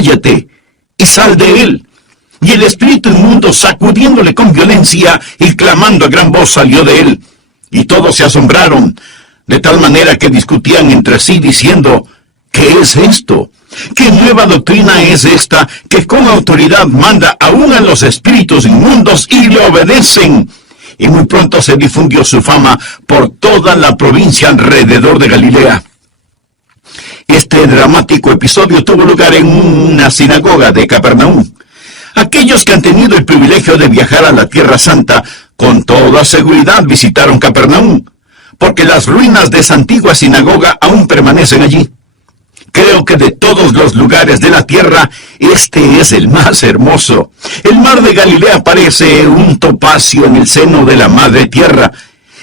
cállate y sal de él. Y el espíritu inmundo, sacudiéndole con violencia y clamando a gran voz, salió de él. Y todos se asombraron, de tal manera que discutían entre sí, diciendo, ¿qué es esto? ¿Qué nueva doctrina es esta que con autoridad manda aún a los espíritus inmundos y le obedecen? Y muy pronto se difundió su fama por toda la provincia alrededor de Galilea. Este dramático episodio tuvo lugar en una sinagoga de Capernaum. Aquellos que han tenido el privilegio de viajar a la Tierra Santa, con toda seguridad visitaron Capernaum, porque las ruinas de esa antigua sinagoga aún permanecen allí. Creo que de todos los lugares de la tierra, este es el más hermoso. El mar de Galilea parece un topacio en el seno de la madre tierra.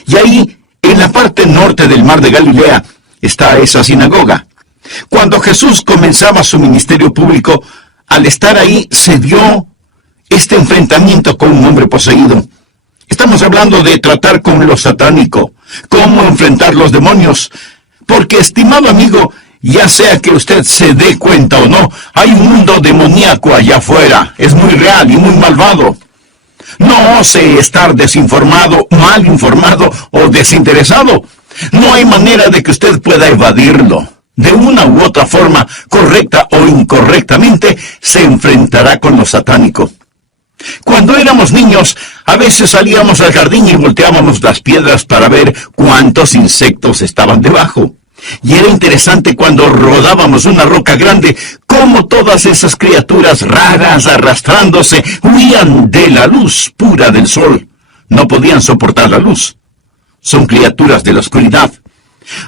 Y ahí, en la parte norte del mar de Galilea, está esa sinagoga. Cuando Jesús comenzaba su ministerio público, al estar ahí se dio este enfrentamiento con un hombre poseído. Estamos hablando de tratar con lo satánico, cómo enfrentar los demonios. Porque, estimado amigo, ya sea que usted se dé cuenta o no, hay un mundo demoníaco allá afuera. Es muy real y muy malvado. No ose estar desinformado, mal informado o desinteresado. No hay manera de que usted pueda evadirlo. De una u otra forma, correcta o incorrectamente, se enfrentará con lo satánico. Cuando éramos niños, a veces salíamos al jardín y volteábamos las piedras para ver cuántos insectos estaban debajo. Y era interesante cuando rodábamos una roca grande, cómo todas esas criaturas raras arrastrándose huían de la luz pura del sol. No podían soportar la luz. Son criaturas de la oscuridad.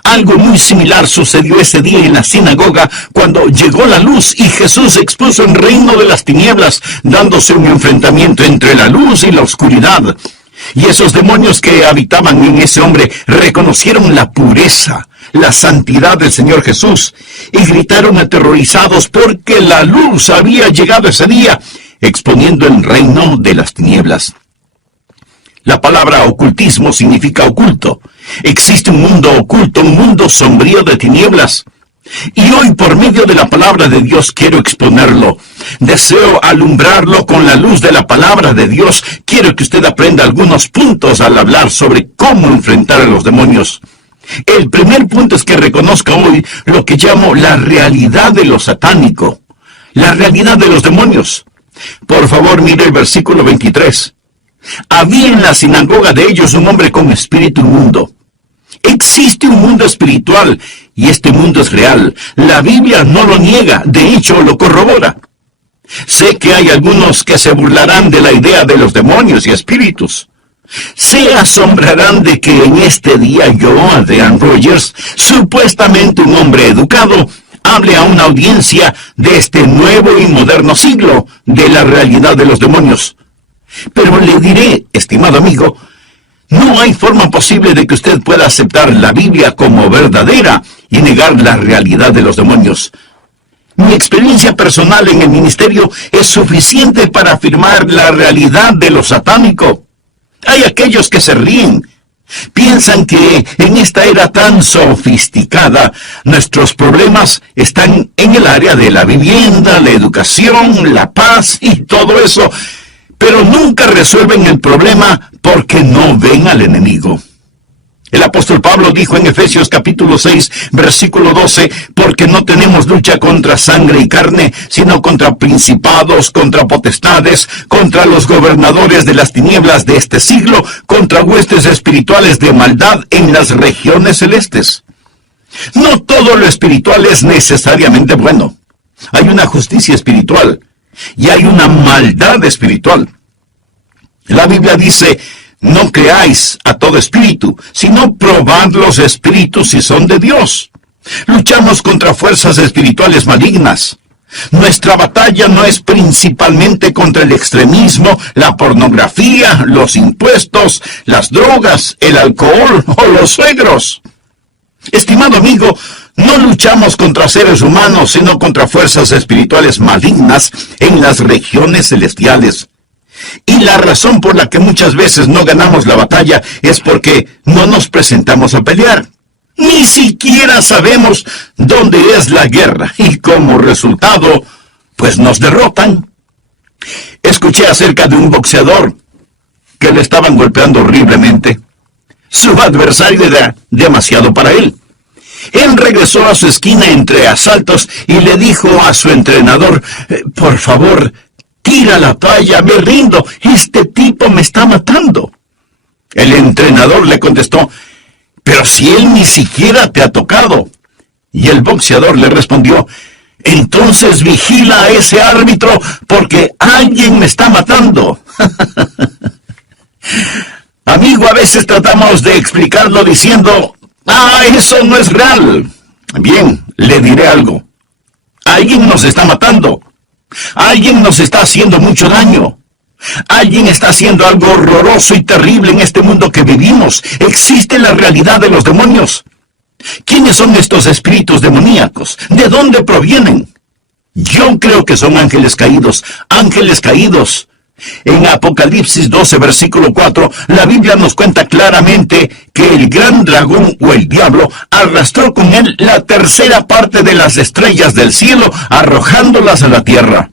Algo muy similar sucedió ese día en la sinagoga cuando llegó la luz y Jesús expuso el reino de las tinieblas, dándose un enfrentamiento entre la luz y la oscuridad. Y esos demonios que habitaban en ese hombre reconocieron la pureza, la santidad del Señor Jesús, y gritaron aterrorizados porque la luz había llegado ese día, exponiendo el reino de las tinieblas. La palabra ocultismo significa oculto. Existe un mundo oculto, un mundo sombrío de tinieblas. Y hoy, por medio de la palabra de Dios, quiero exponerlo. Deseo alumbrarlo con la luz de la palabra de Dios. Quiero que usted aprenda algunos puntos al hablar sobre cómo enfrentar a los demonios. El primer punto es que reconozca hoy lo que llamo la realidad de lo satánico, la realidad de los demonios. Por favor, mire el versículo 23. Había en la sinagoga de ellos un hombre con espíritu inmundo. Existe un mundo espiritual y este mundo es real. La Biblia no lo niega, de hecho lo corrobora. Sé que hay algunos que se burlarán de la idea de los demonios y espíritus. Se asombrarán de que en este día yo, Adrian Rogers, supuestamente un hombre educado, hable a una audiencia de este nuevo y moderno siglo de la realidad de los demonios. Pero le diré, estimado amigo, no hay forma posible de que usted pueda aceptar la Biblia como verdadera y negar la realidad de los demonios. Mi experiencia personal en el ministerio es suficiente para afirmar la realidad de lo satánico. Hay aquellos que se ríen. Piensan que en esta era tan sofisticada, nuestros problemas están en el área de la vivienda, la educación, la paz y todo eso, pero nunca resuelven el problema porque no ven al enemigo. El apóstol Pablo dijo en Efesios capítulo 6, versículo 12, porque no tenemos lucha contra sangre y carne, sino contra principados, contra potestades, contra los gobernadores de las tinieblas de este siglo, contra huestes espirituales de maldad en las regiones celestes. No todo lo espiritual es necesariamente bueno. Hay una justicia espiritual y hay una maldad espiritual. La Biblia dice, no creáis a todo espíritu, sino probad los espíritus si son de Dios. Luchamos contra fuerzas espirituales malignas. Nuestra batalla no es principalmente contra el extremismo, la pornografía, los impuestos, las drogas, el alcohol o los suegros. Estimado amigo, no luchamos contra seres humanos, sino contra fuerzas espirituales malignas en las regiones celestiales. Y la razón por la que muchas veces no ganamos la batalla es porque no nos presentamos a pelear. Ni siquiera sabemos dónde es la guerra y como resultado pues nos derrotan. Escuché acerca de un boxeador que le estaban golpeando horriblemente. Su adversario era demasiado para él. Él regresó a su esquina entre asaltos y le dijo a su entrenador, por favor, tira la toalla, me rindo, este tipo me está matando. El entrenador le contestó, pero si él ni siquiera te ha tocado. Y el boxeador le respondió, entonces vigila a ese árbitro porque alguien me está matando. Amigo, a veces tratamos de explicarlo diciendo, eso no es real. Bien, le diré algo. Alguien nos está matando. Alguien nos está haciendo mucho daño. Alguien está haciendo algo horroroso y terrible en este mundo que vivimos. Existe la realidad de los demonios. ¿Quiénes son estos espíritus demoníacos? ¿De dónde provienen? Yo creo que son ángeles caídos. Ángeles caídos. En Apocalipsis 12, versículo 4, la Biblia nos cuenta claramente que el gran dragón o el diablo arrastró con él la tercera parte de las estrellas del cielo, arrojándolas a la tierra.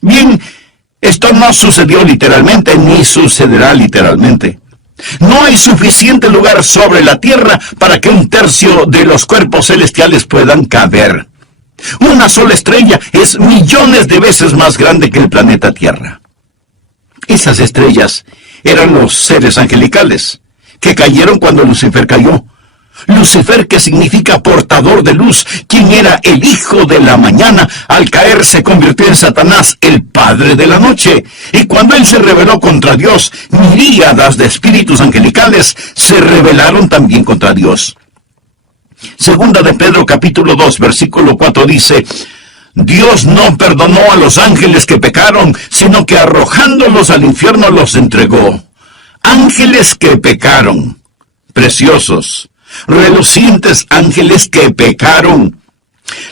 Bien, esto no sucedió literalmente, ni sucederá literalmente. No hay suficiente lugar sobre la tierra para que un tercio de los cuerpos celestiales puedan caber. Una sola estrella es millones de veces más grande que el planeta Tierra. Esas estrellas eran los seres angelicales, que cayeron cuando Lucifer cayó. Lucifer, que significa portador de luz, quien era el hijo de la mañana, al caer se convirtió en Satanás, el padre de la noche. Y cuando él se rebeló contra Dios, miríadas de espíritus angelicales se rebelaron también contra Dios. Segunda de Pedro capítulo 2, versículo 4 dice, Dios no perdonó a los ángeles que pecaron, sino que arrojándolos al infierno los entregó. Ángeles que pecaron, preciosos, relucientes ángeles que pecaron.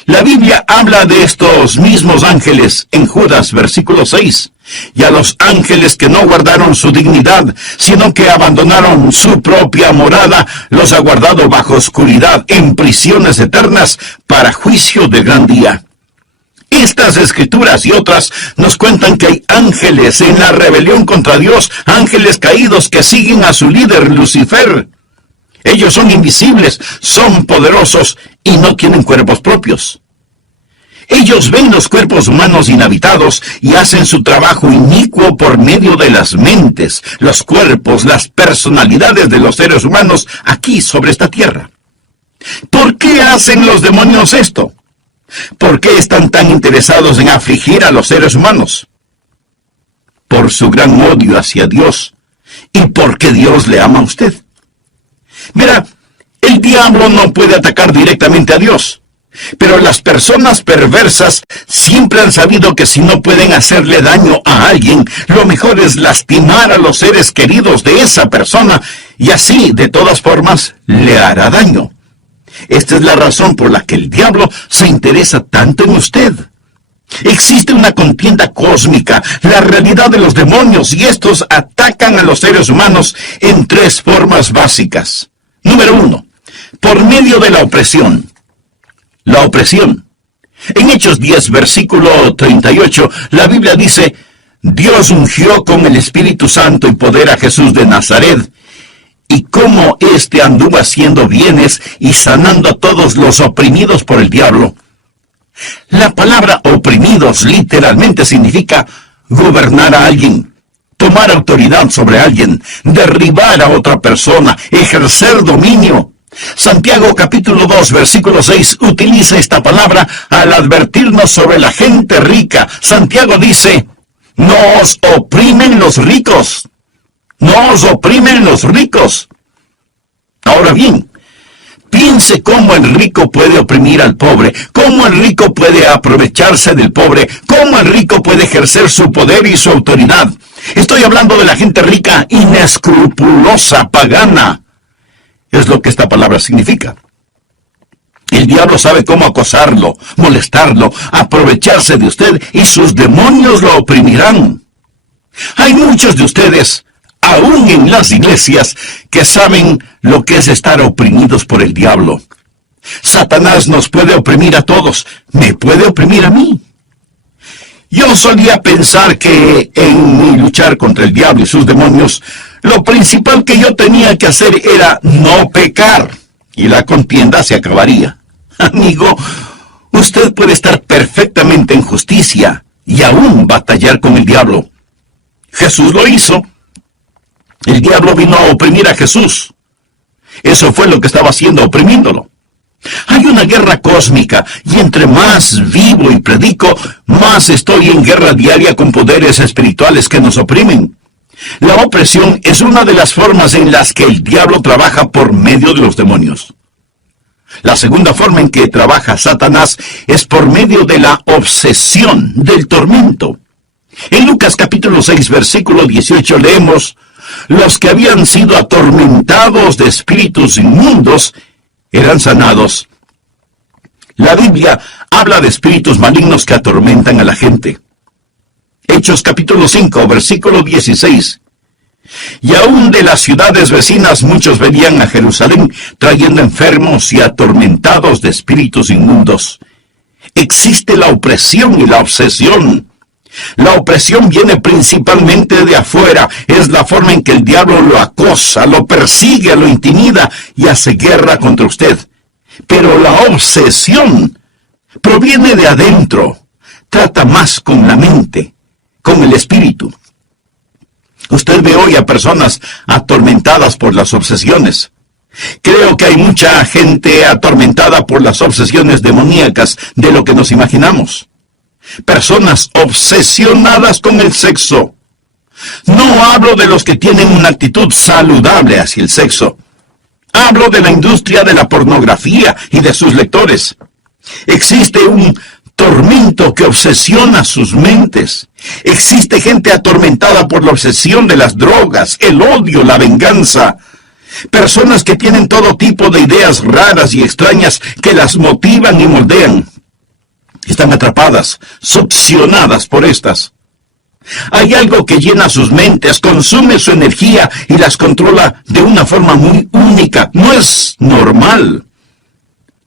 La Biblia habla de estos mismos ángeles en Judas, versículo 6. Y a los ángeles que no guardaron su dignidad, sino que abandonaron su propia morada, los ha guardado bajo oscuridad en prisiones eternas para juicio de gran día. Estas escrituras y otras nos cuentan que hay ángeles en la rebelión contra Dios, ángeles caídos que siguen a su líder Lucifer. Ellos son invisibles, son poderosos y no tienen cuerpos propios. Ellos ven los cuerpos humanos inhabitados y hacen su trabajo inicuo por medio de las mentes, los cuerpos, las personalidades de los seres humanos aquí sobre esta tierra. ¿Por qué hacen los demonios esto? ¿Por qué están tan interesados en afligir a los seres humanos? Por su gran odio hacia Dios y porque Dios le ama a usted. Mira, el diablo no puede atacar directamente a Dios, pero las personas perversas siempre han sabido que si no pueden hacerle daño a alguien, lo mejor es lastimar a los seres queridos de esa persona y así, de todas formas, le hará daño. Esta es la razón por la que el diablo se interesa tanto en usted. Existe una contienda cósmica, la realidad de los demonios, y estos atacan a los seres humanos en tres formas básicas. Número 1, por medio de la opresión. La opresión. En Hechos 10, versículo 38, la Biblia dice, Dios ungió con el Espíritu Santo y poder a Jesús de Nazaret, y cómo éste anduvo haciendo bienes y sanando a todos los oprimidos por el diablo. La palabra oprimidos literalmente significa gobernar a alguien, tomar autoridad sobre alguien, derribar a otra persona, ejercer dominio. Santiago capítulo 2, versículo 6 utiliza esta palabra al advertirnos sobre la gente rica. Santiago dice, no os oprimen los ricos. No os oprimen los ricos. Ahora bien, piense cómo el rico puede oprimir al pobre, cómo el rico puede aprovecharse del pobre, cómo el rico puede ejercer su poder y su autoridad. Estoy hablando de la gente rica, inescrupulosa, pagana. Es lo que esta palabra significa. El diablo sabe cómo acosarlo, molestarlo, aprovecharse de usted y sus demonios lo oprimirán. Hay muchos de ustedes, aún en las iglesias, que saben lo que es estar oprimidos por el diablo. Satanás nos puede oprimir a todos, me puede oprimir a mí. Yo solía pensar que en mi luchar contra el diablo y sus demonios, lo principal que yo tenía que hacer era no pecar, y la contienda se acabaría. Amigo, usted puede estar perfectamente en justicia y aún batallar con el diablo. Jesús lo hizo. El diablo vino a oprimir a Jesús. Eso fue lo que estaba haciendo, oprimiéndolo. Hay una guerra cósmica, y entre más vivo y predico, más estoy en guerra diaria con poderes espirituales que nos oprimen. La opresión es una de las formas en las que el diablo trabaja por medio de los demonios. La segunda forma en que trabaja Satanás es por medio de la obsesión, del tormento. En Lucas capítulo 6, versículo 18 leemos: los que habían sido atormentados de espíritus inmundos eran sanados. La Biblia habla de espíritus malignos que atormentan a la gente. Hechos capítulo 5, versículo 16. Y aún de las ciudades vecinas muchos venían a Jerusalén trayendo enfermos y atormentados de espíritus inmundos. Existe la opresión y la obsesión. La opresión viene principalmente de afuera. Es la forma en que el diablo lo acosa, lo persigue, lo intimida y hace guerra contra usted. Pero la obsesión proviene de adentro. Trata más con la mente, con el espíritu. Usted ve hoy a personas atormentadas por las obsesiones. Creo que hay mucha gente atormentada por las obsesiones demoníacas de lo que nos imaginamos. Personas obsesionadas con el sexo. No hablo de los que tienen una actitud saludable hacia el sexo. Hablo de la industria de la pornografía y de sus lectores. Existe un tormento que obsesiona sus mentes. Existe gente atormentada por la obsesión de las drogas, el odio, la venganza. Personas que tienen todo tipo de ideas raras y extrañas que las motivan y moldean. Están atrapadas, succionadas por estas. Hay algo que llena sus mentes, consume su energía y las controla de una forma muy única. No es normal.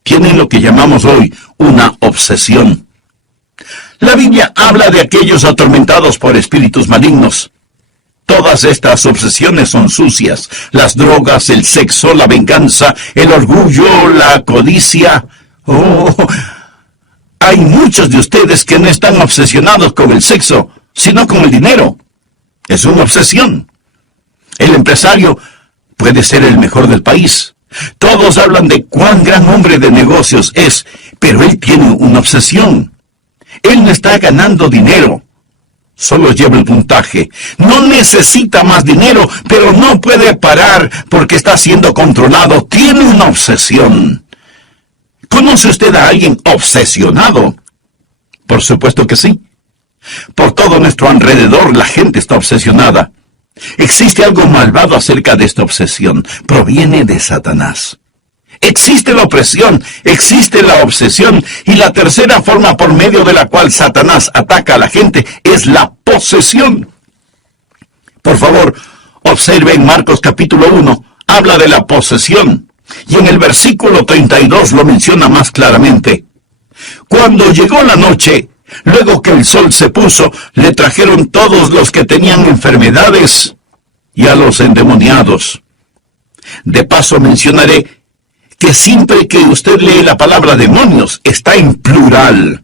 Tienen lo que llamamos hoy una obsesión. La Biblia habla de aquellos atormentados por espíritus malignos. Todas estas obsesiones son sucias. Las drogas, el sexo, la venganza, el orgullo, la codicia. Hay muchos de ustedes que no están obsesionados con el sexo, sino con el dinero. Es una obsesión. El empresario puede ser el mejor del país. Todos hablan de cuán gran hombre de negocios es, pero él tiene una obsesión. Él no está ganando dinero. Solo lleva el puntaje. No necesita más dinero, pero no puede parar porque está siendo controlado. Tiene una obsesión. ¿Conoce usted a alguien obsesionado? Por supuesto que sí. Por todo nuestro alrededor la gente está obsesionada. Existe algo malvado acerca de esta obsesión. Proviene de Satanás. Existe la opresión, existe la obsesión, y la tercera forma por medio de la cual Satanás ataca a la gente es la posesión. Por favor, observe en Marcos capítulo 1, habla de la posesión, y en el versículo 32 lo menciona más claramente. Cuando llegó la noche, luego que el sol se puso, le trajeron todos los que tenían enfermedades y a los endemoniados. De paso mencionaré que siempre que usted lee la palabra demonios, está en plural.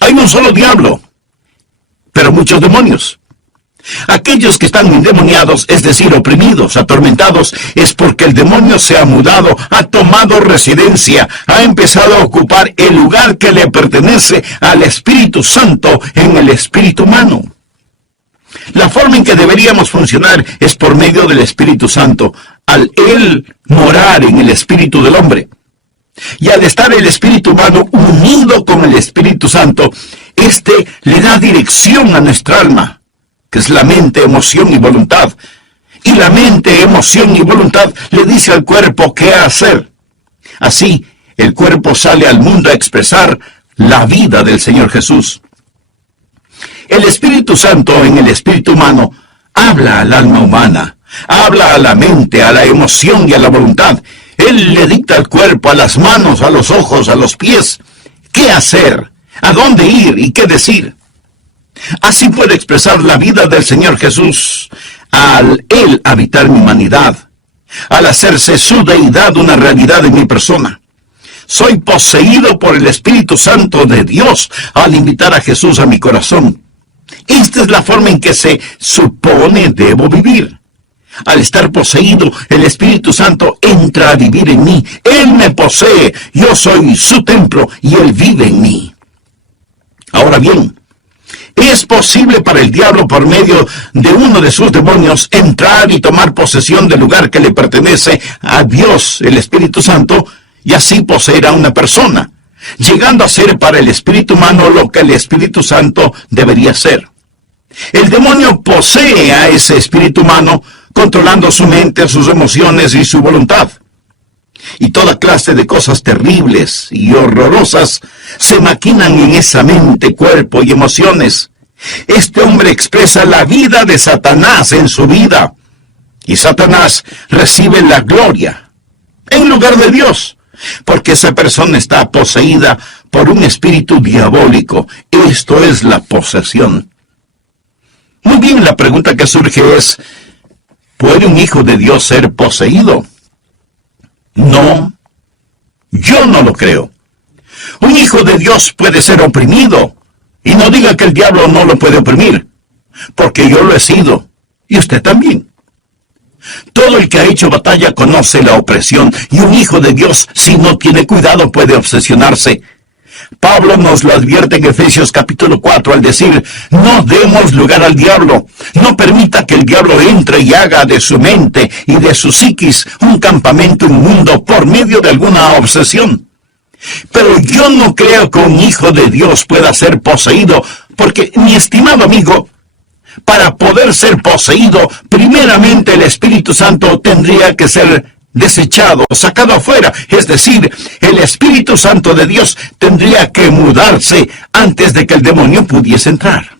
Hay un solo diablo, pero muchos demonios. Aquellos que están endemoniados, es decir, oprimidos, atormentados, es porque el demonio se ha mudado, ha tomado residencia, ha empezado a ocupar el lugar que le pertenece al Espíritu Santo en el espíritu humano. La forma en que deberíamos funcionar es por medio del Espíritu Santo, al Él morar en el espíritu del hombre. Y al estar el espíritu humano unido con el Espíritu Santo, éste le da dirección a nuestra alma, que es la mente, emoción y voluntad. Y la mente, emoción y voluntad le dice al cuerpo qué hacer. Así, el cuerpo sale al mundo a expresar la vida del Señor Jesús. El Espíritu Santo en el espíritu humano habla al alma humana, habla a la mente, a la emoción y a la voluntad. Él le dicta al cuerpo, a las manos, a los ojos, a los pies, qué hacer, a dónde ir y qué decir. Así puedo expresar la vida del Señor Jesús al Él habitar mi humanidad, al hacerse su deidad una realidad en mi persona. Soy poseído por el Espíritu Santo de Dios al invitar a Jesús a mi corazón. Esta es la forma en que se supone debo vivir. Al estar poseído, el Espíritu Santo entra a vivir en mí. Él me posee, yo soy su templo y Él vive en mí. Ahora bien, ¿es posible para el diablo, por medio de uno de sus demonios, entrar y tomar posesión del lugar que le pertenece a Dios, el Espíritu Santo, y así poseer a una persona, llegando a ser para el espíritu humano lo que el Espíritu Santo debería ser? El demonio posee a ese espíritu humano, controlando su mente, sus emociones y su voluntad. Y toda clase de cosas terribles y horrorosas se maquinan en esa mente, cuerpo y emociones. Este hombre expresa la vida de Satanás en su vida. Y Satanás recibe la gloria en lugar de Dios, porque esa persona está poseída por un espíritu diabólico. Esto es la posesión. Muy bien, la pregunta que surge es, ¿puede un hijo de Dios ser poseído? No, yo no lo creo. Un hijo de Dios puede ser oprimido, y no diga que el diablo no lo puede oprimir, porque yo lo he sido, y usted también. Todo el que ha hecho batalla conoce la opresión, y un hijo de Dios, si no tiene cuidado, puede obsesionarse. Pablo nos lo advierte en Efesios capítulo 4 al decir, no demos lugar al diablo, no permita que el diablo entre y haga de su mente y de su psiquis un campamento inmundo por medio de alguna obsesión. Pero yo no creo que un hijo de Dios pueda ser poseído, porque, mi estimado amigo, para poder ser poseído, primeramente el Espíritu Santo tendría que ser desechado, sacado afuera. Es decir, el Espíritu Santo de Dios tendría que mudarse antes de que el demonio pudiese entrar.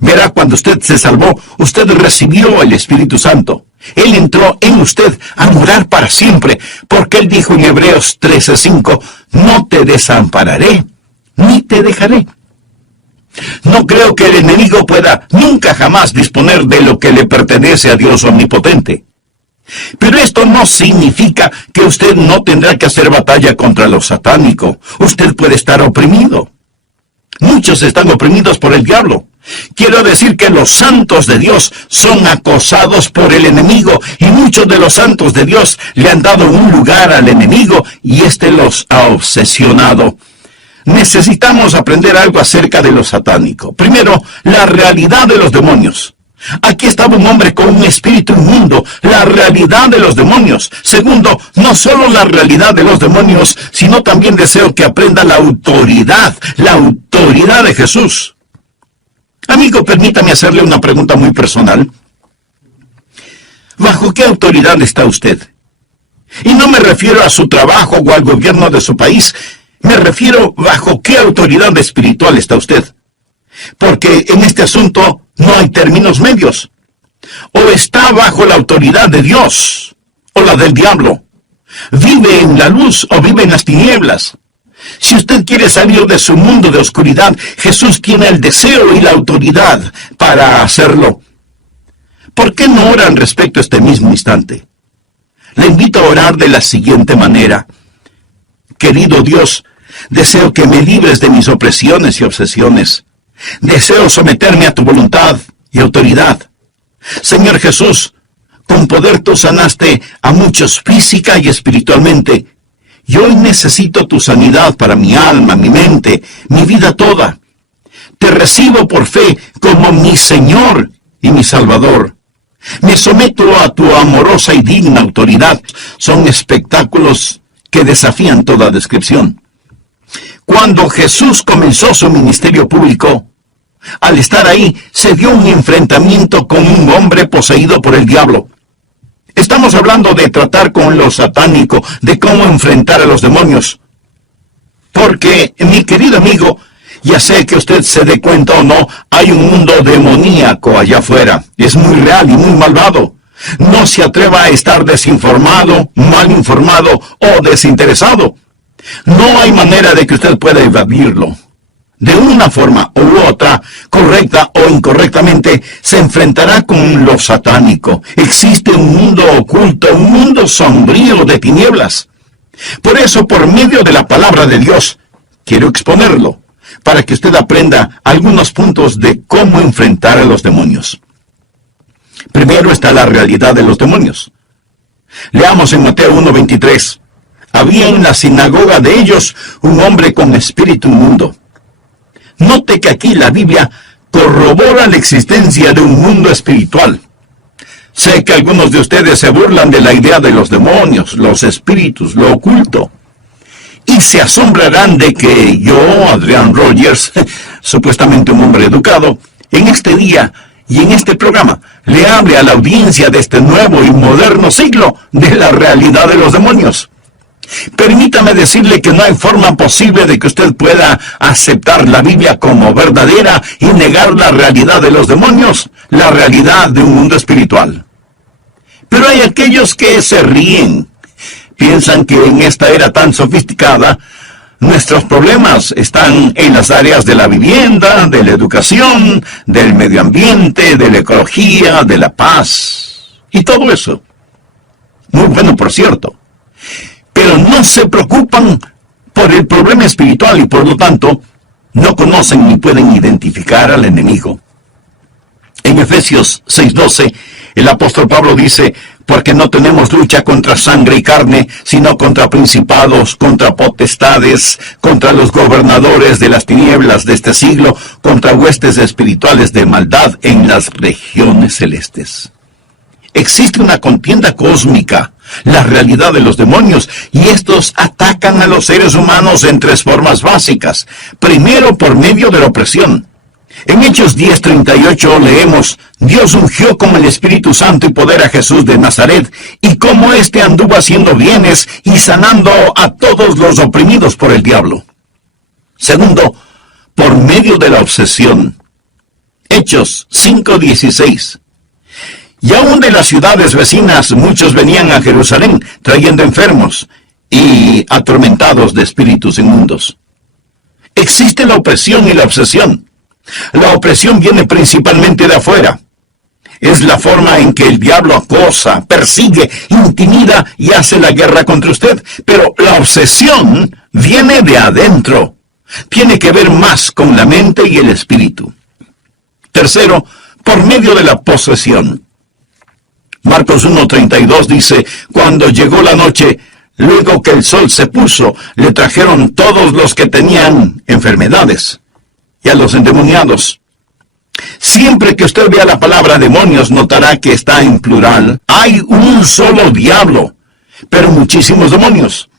Verá, cuando usted se salvó, usted recibió el Espíritu Santo. Él entró en usted a morar para siempre, porque Él dijo en Hebreos 13:5, no te desampararé, ni te dejaré. No creo que el enemigo pueda nunca jamás disponer de lo que le pertenece a Dios omnipotente. Pero esto no significa que usted no tendrá que hacer batalla contra lo satánico. Usted puede estar oprimido. Muchos están oprimidos por el diablo. Quiero decir que los santos de Dios son acosados por el enemigo, y muchos de los santos de Dios le han dado un lugar al enemigo y éste los ha obsesionado. Necesitamos aprender algo acerca de lo satánico. Primero, la realidad de los demonios. Aquí estaba un hombre con un espíritu inmundo, la realidad de los demonios. Segundo, no solo la realidad de los demonios, sino también deseo que aprenda la autoridad de Jesús. Amigo, permítame hacerle una pregunta muy personal. ¿Bajo qué autoridad está usted? Y no me refiero a su trabajo o al gobierno de su país, me refiero bajo qué autoridad espiritual está usted. Porque en este asunto no hay términos medios. O está bajo la autoridad de Dios, o la del diablo. Vive en la luz o vive en las tinieblas. Si usted quiere salir de su mundo de oscuridad, Jesús tiene el deseo y la autoridad para hacerlo. ¿Por qué no oran respecto a este mismo instante? Le invito a orar de la siguiente manera. Querido Dios, deseo que me libres de mis opresiones y obsesiones. Deseo someterme a tu voluntad y autoridad. Señor Jesús, con poder tú sanaste a muchos física y espiritualmente. Y hoy necesito tu sanidad para mi alma, mi mente, mi vida toda. Te recibo por fe como mi Señor y mi Salvador. Me someto a tu amorosa y digna autoridad. Son espectáculos que desafían toda descripción. Cuando Jesús comenzó su ministerio público, al estar ahí, se dio un enfrentamiento con un hombre poseído por el diablo. Estamos hablando de tratar con lo satánico, de cómo enfrentar a los demonios. Porque, mi querido amigo, ya sé que usted se dé cuenta o no, hay un mundo demoníaco allá afuera. Es muy real y muy malvado. No se atreva a estar desinformado, mal informado o desinteresado. No hay manera de que usted pueda evadirlo. de una forma u otra, correcta o incorrectamente, se enfrentará con lo satánico. Existe un mundo oculto, un mundo sombrío de tinieblas. Por eso, por medio de la palabra de Dios, quiero exponerlo, para que usted aprenda algunos puntos de cómo enfrentar a los demonios. Primero está la realidad de los demonios. Leamos en Mateo 1:23. Había en la sinagoga de ellos un hombre con espíritu inmundo. Note que aquí la Biblia corrobora la existencia de un mundo espiritual. Sé que algunos de ustedes se burlan de la idea de los demonios, los espíritus, lo oculto. Y se asombrarán de que yo, Adrián Rogers, supuestamente un hombre educado, en este día y en este programa, le hable a la audiencia de este nuevo y moderno siglo de la realidad de los demonios. Permítame decirle que no hay forma posible de que usted pueda aceptar la Biblia como verdadera y negar la realidad de los demonios, la realidad de un mundo espiritual. Pero hay aquellos que se ríen. Piensan que en esta era tan sofisticada, nuestros problemas están en las áreas de la vivienda, de la educación, del medio ambiente, de la ecología, de la paz, y todo eso. Muy bueno, por cierto. Pero no se preocupan por el problema espiritual y por lo tanto no conocen ni pueden identificar al enemigo. En Efesios 6:12, el apóstol Pablo dice: porque no tenemos lucha contra sangre y carne, sino contra principados, contra potestades, contra los gobernadores de las tinieblas de este siglo, contra huestes espirituales de maldad en las regiones celestes. Existe una contienda cósmica, la realidad de los demonios, y estos atacan a los seres humanos en tres formas básicas. Primero, por medio de la opresión. En Hechos 10:38 leemos: Dios ungió con el Espíritu Santo y poder a Jesús de Nazaret, y cómo éste anduvo haciendo bienes y sanando a todos los oprimidos por el diablo. Segundo, por medio de la obsesión. Hechos 5:16. Y aún de las ciudades vecinas muchos venían a Jerusalén trayendo enfermos y atormentados de espíritus inmundos. Existe la opresión y la obsesión. La opresión viene principalmente de afuera. Es la forma en que el diablo acosa, persigue, intimida y hace la guerra contra usted. Pero la obsesión viene de adentro. Tiene que ver más con la mente y el espíritu. Tercero, por medio de la posesión. Marcos 1:32 dice: cuando llegó la noche, luego que el sol se puso, le trajeron todos los que tenían enfermedades y a los endemoniados. Siempre que usted vea la palabra demonios, notará que está en plural. Hay un solo diablo, pero muchísimos demonios.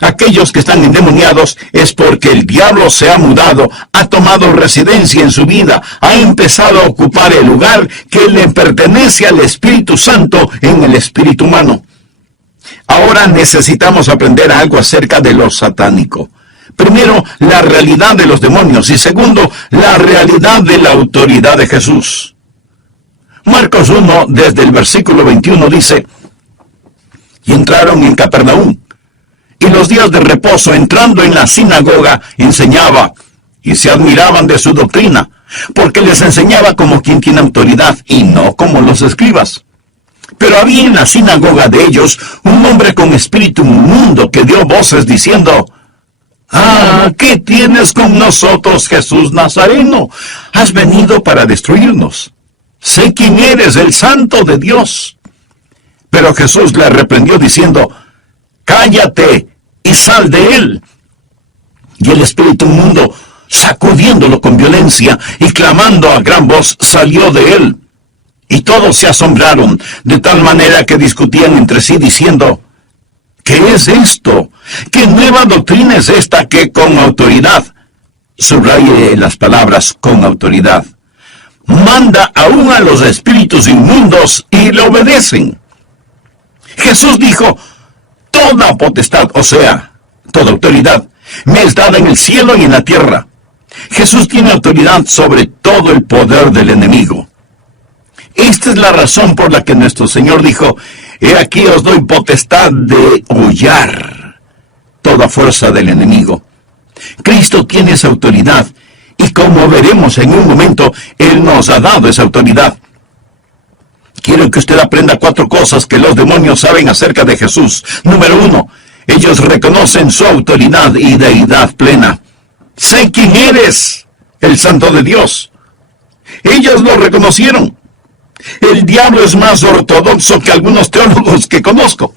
Aquellos que están endemoniados es porque el diablo se ha mudado, ha tomado residencia en su vida, ha empezado a ocupar el lugar que le pertenece al Espíritu Santo en el espíritu humano. Ahora necesitamos aprender algo acerca de lo satánico. Primero, la realidad de los demonios, y segundo, la realidad de la autoridad de Jesús. Marcos 1, desde el versículo 21 dice: y entraron en Capernaum, y los días de reposo, entrando en la sinagoga, enseñaba, y se admiraban de su doctrina, porque les enseñaba como quien tiene autoridad, y no como los escribas. Pero había en la sinagoga de ellos un hombre con espíritu inmundo que dio voces diciendo: ¿qué tienes con nosotros, Jesús Nazareno? Has venido para destruirnos. Sé quién eres, el Santo de Dios. Pero Jesús le reprendió diciendo: cállate y sal de él. Y el espíritu inmundo, sacudiéndolo con violencia y clamando a gran voz, salió de él. Y todos se asombraron, de tal manera que discutían entre sí diciendo: ¿qué es esto? ¿Qué nueva doctrina es esta que con autoridad? Subraye las palabras con autoridad. Manda aún a los espíritus inmundos y le obedecen. Jesús dijo: toda potestad, o sea, toda autoridad, me es dada en el cielo y en la tierra. Jesús tiene autoridad sobre todo el poder del enemigo. Esta es la razón por la que nuestro Señor dijo: he aquí os doy potestad de hollar toda fuerza del enemigo. Cristo tiene esa autoridad Y como veremos en un momento, Él nos ha dado esa autoridad. Quiero que usted aprenda 4 cosas que los demonios saben acerca de Jesús. Número 1, ellos reconocen su autoridad y deidad plena. Sé quién eres, el Santo de Dios. Ellos lo reconocieron. El diablo es más ortodoxo que algunos teólogos que conozco.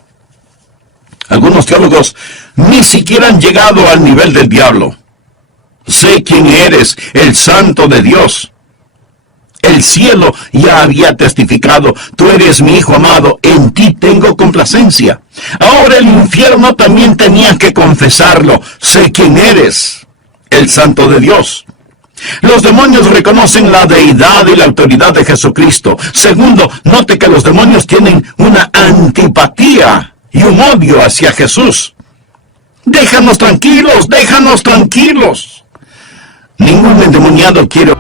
Algunos teólogos ni siquiera han llegado al nivel del diablo. Sé quién eres, el Santo de Dios. El cielo ya había testificado, tú eres mi Hijo amado, en ti tengo complacencia. Ahora el infierno también tenía que confesarlo. Sé quién eres, el Santo de Dios. Los demonios reconocen la deidad y la autoridad de Jesucristo. Segundo, note que los demonios tienen una antipatía y un odio hacia Jesús. Déjanos tranquilos, déjanos tranquilos. Ningún endemoniado quiere...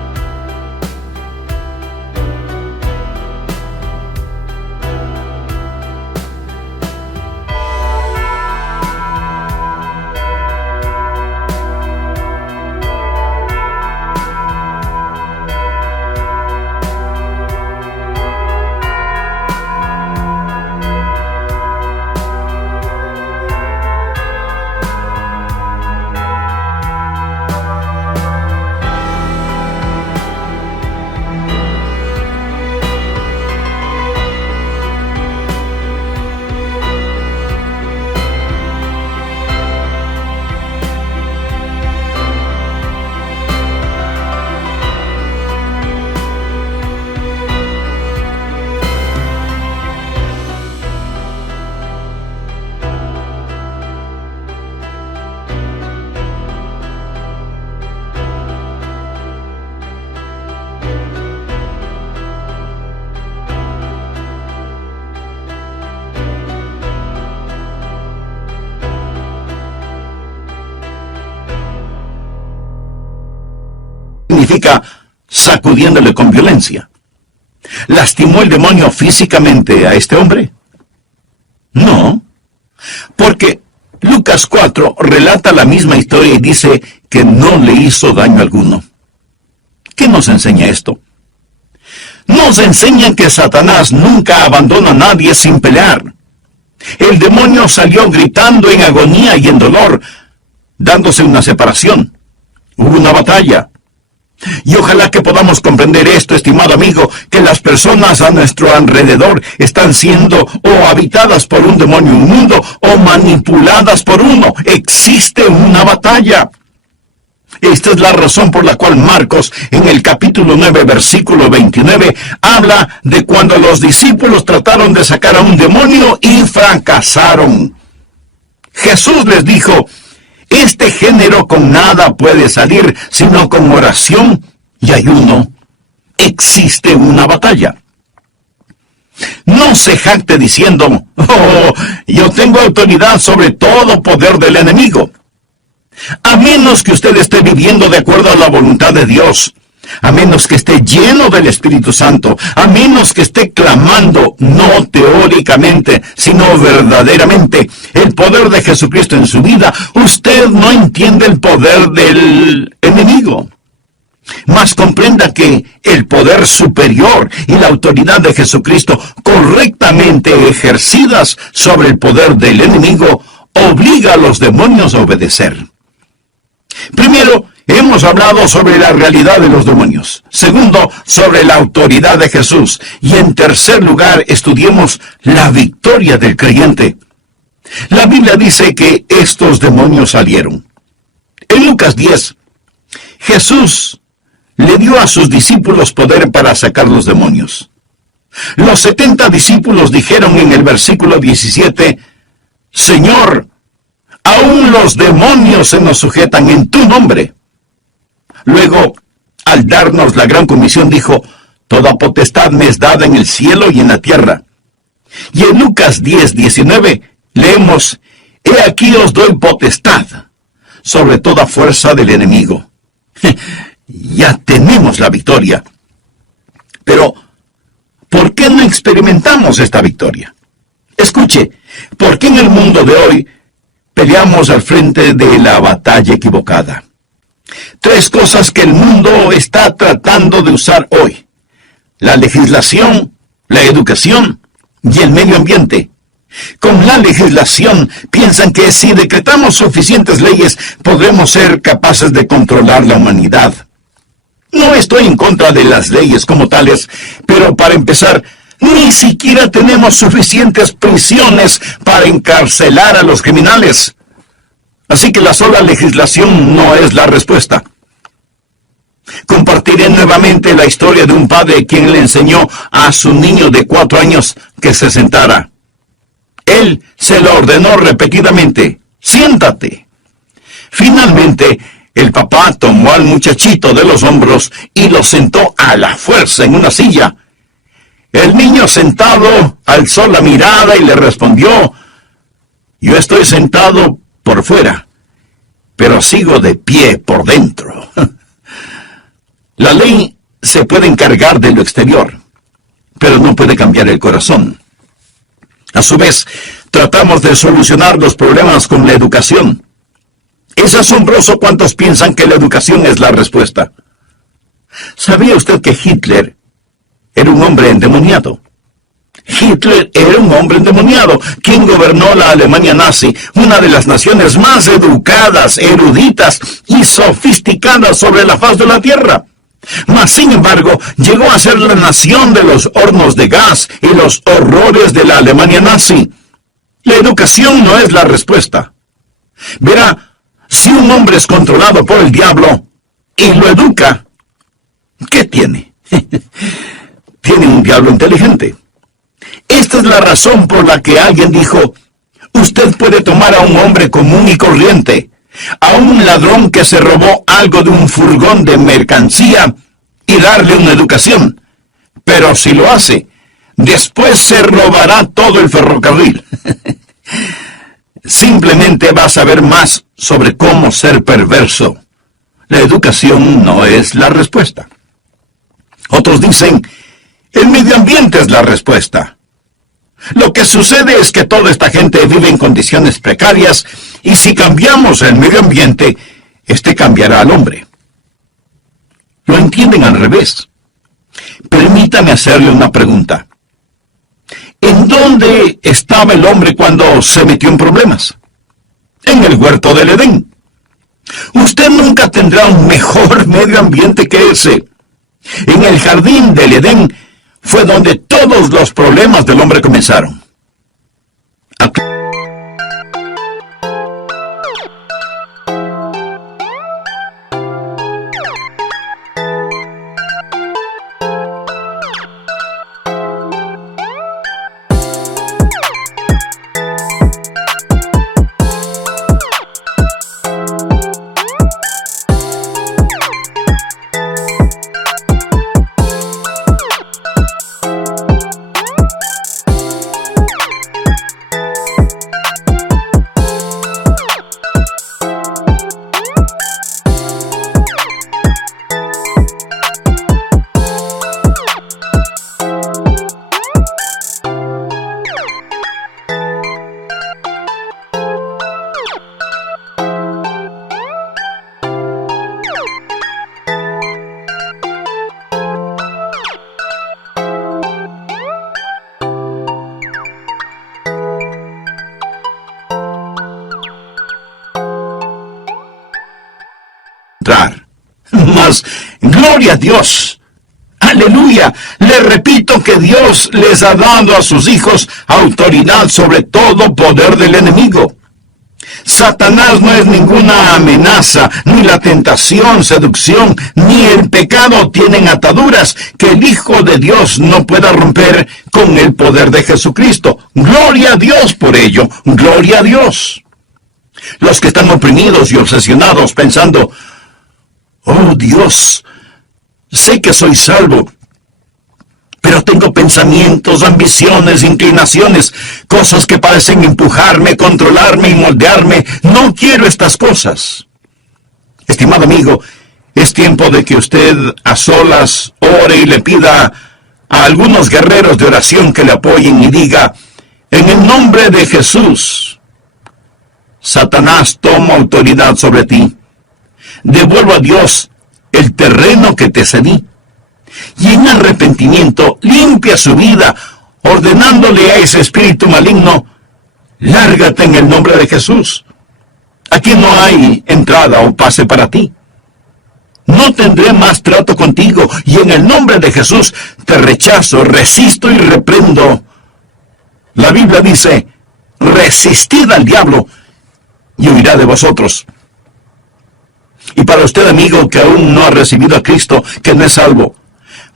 Significa sacudiéndole con violencia. ¿Lastimó el demonio físicamente a este hombre? No, porque Lucas 4 relata la misma historia y dice que no le hizo daño alguno. ¿Qué nos enseña esto? Nos enseña que Satanás nunca abandona a nadie sin pelear. El demonio salió gritando en agonía y en dolor, dándose una separación. Hubo una batalla. Y ojalá que podamos comprender esto, estimado amigo, que las personas a nuestro alrededor están siendo o habitadas por un demonio inmundo o manipuladas por uno. Existe una batalla. Esta es la razón por la cual Marcos, en el capítulo 9, versículo 29, habla de cuando los discípulos trataron de sacar a un demonio y fracasaron. Jesús les dijo: este género con nada puede salir, sino con oración y ayuno. Existe una batalla. No se jacte diciendo: oh, yo tengo autoridad sobre todo poder del enemigo. A menos que usted esté viviendo de acuerdo a la voluntad de Dios, a menos que esté lleno del Espíritu Santo, a menos que esté clamando, no teóricamente, sino verdaderamente, el poder de Jesucristo en su vida, usted no entiende el poder del enemigo. Mas comprenda que el poder superior y la autoridad de Jesucristo correctamente ejercidas sobre el poder del enemigo obliga a los demonios a obedecer. Primero, hemos hablado sobre la realidad de los demonios. Segundo, sobre la autoridad de Jesús. Y en tercer lugar, estudiemos la victoria del creyente. La Biblia dice que estos demonios salieron. En Lucas 10, Jesús le dio a sus discípulos poder para sacar los demonios. Los 70 discípulos dijeron en el versículo 17, Señor, aún los demonios se nos sujetan en tu nombre. Luego, al darnos la gran comisión, dijo, toda potestad me es dada en el cielo y en la tierra. Y en Lucas 10, 19, leemos, he aquí os doy potestad sobre toda fuerza del enemigo. Ya tenemos la victoria. Pero, ¿por qué no experimentamos esta victoria? Escuche, ¿por qué en el mundo de hoy peleamos al frente de la batalla equivocada? Tres cosas que el mundo está tratando de usar hoy: la legislación, la educación y el medio ambiente. Con la legislación piensan que si decretamos suficientes leyes podremos ser capaces de controlar la humanidad. No estoy en contra de las leyes como tales, pero para empezar, ni siquiera tenemos suficientes prisiones para encarcelar a los criminales. Así que la sola legislación no es la respuesta. Compartiré nuevamente la historia de un padre quien le enseñó a su niño de 4 años que se sentara. Él se lo ordenó repetidamente: siéntate. Finalmente, el papá tomó al muchachito de los hombros y lo sentó a la fuerza en una silla. El niño sentado alzó la mirada y le respondió: yo estoy sentado por fuera, pero sigo de pie por dentro. La ley se puede encargar de lo exterior, pero no puede cambiar el corazón. A su vez, tratamos de solucionar los problemas con la educación. Es asombroso cuántos piensan que la educación es la respuesta. ¿Sabía usted que Hitler era un hombre endemoniado? Hitler era un hombre endemoniado, quien gobernó la Alemania nazi, una de las naciones más educadas, eruditas y sofisticadas sobre la faz de la tierra. Mas, sin embargo, llegó a ser la nación de los hornos de gas y los horrores de la Alemania nazi. La educación no es la respuesta. Verá, si un hombre es controlado por el diablo y lo educa, ¿qué tiene? Tiene un diablo inteligente. Esta es la razón por la que alguien dijo: usted puede tomar a un hombre común y corriente, a un ladrón que se robó algo de un furgón de mercancía, y darle una educación. Pero si lo hace, después se robará todo el ferrocarril. Simplemente va a saber más sobre cómo ser perverso. La educación no es la respuesta. Otros dicen: el medio ambiente es la respuesta. Lo que sucede es que toda esta gente vive en condiciones precarias, y si cambiamos el medio ambiente, este cambiará al hombre. Lo entienden al revés. Permítame hacerle una pregunta. ¿En dónde estaba el hombre cuando se metió en problemas? En el huerto del Edén. Usted nunca tendrá un mejor medio ambiente que ese. En el jardín del Edén fue donde todos los problemas del hombre comenzaron. Mas, gloria a Dios, aleluya, le repito que Dios les ha dado a sus hijos autoridad sobre todo poder del enemigo. Satanás no es ninguna amenaza, ni la tentación, seducción, ni el pecado tienen ataduras que el Hijo de Dios no pueda romper con el poder de Jesucristo. Gloria a Dios por ello, gloria a Dios. Los que están oprimidos y obsesionados pensando: oh Dios, sé que soy salvo, pero tengo pensamientos, ambiciones, inclinaciones, cosas que parecen empujarme, controlarme y moldearme. No quiero estas cosas. Estimado amigo, es tiempo de que usted a solas ore y le pida a algunos guerreros de oración que le apoyen y diga: en el nombre de Jesús, Satanás toma autoridad sobre ti. devuelvo a Dios el terreno que te cedí. Y en arrepentimiento limpia su vida, ordenándole a ese espíritu maligno: lárgate en el nombre de Jesús. Aquí no hay entrada o pase para ti. No tendré más trato contigo, y en el nombre de Jesús te rechazo, resisto y reprendo. La Biblia dice: resistid al diablo y huirá de vosotros. Y para usted, amigo, que aún no ha recibido a Cristo, que no es salvo,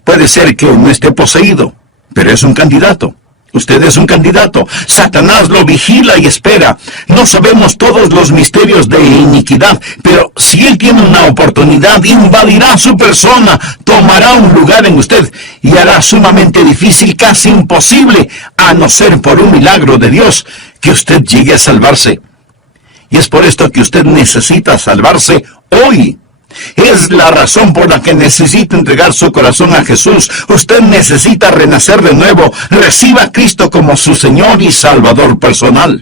puede ser que no esté poseído, pero es un candidato. Usted es un candidato. Satanás lo vigila y espera. No sabemos todos los misterios de iniquidad, pero si él tiene una oportunidad, invadirá su persona, tomará un lugar en usted y hará sumamente difícil, casi imposible, a no ser por un milagro de Dios, que usted llegue a salvarse. Y es por esto que usted necesita salvarse hoy. Es la razón por la que necesita entregar su corazón a Jesús. Usted necesita renacer de nuevo. Reciba a Cristo como su Señor y Salvador personal.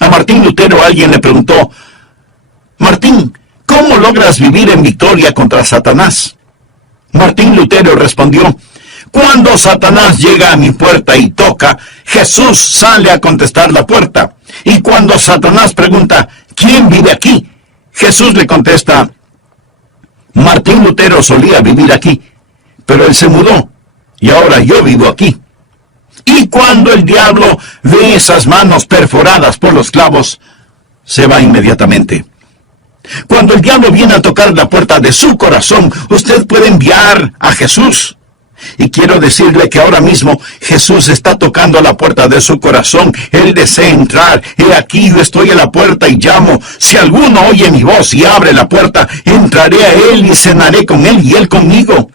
A Martín Lutero alguien le preguntó: Martín, ¿cómo logras vivir en victoria contra Satanás? Martín Lutero respondió: cuando Satanás llega a mi puerta y toca, Jesús sale a contestar la puerta. Y cuando Satanás pregunta: ¿quién vive aquí?, Jesús le contesta: Martín Lutero solía vivir aquí, pero él se mudó, y ahora yo vivo aquí. Y cuando el diablo ve esas manos perforadas por los clavos, se va inmediatamente. Cuando el diablo viene a tocar la puerta de su corazón, usted puede enviar a Jesús. Y quiero decirle que ahora mismo Jesús está tocando la puerta de su corazón. Él desea entrar. He aquí, yo estoy a la puerta y llamo. Si alguno oye mi voz y abre la puerta, entraré a él y cenaré con él y él conmigo.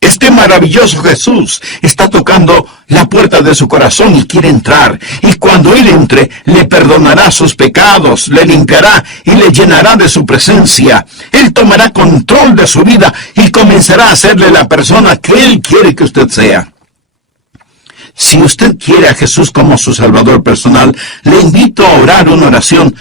Este maravilloso Jesús está tocando la puerta de su corazón y quiere entrar. Y cuando él entre, le perdonará sus pecados, le limpiará y le llenará de su presencia. Él tomará control de su vida y comenzará a serle la persona que él quiere que usted sea. Si usted quiere a Jesús como su Salvador personal, le invito a orar una oración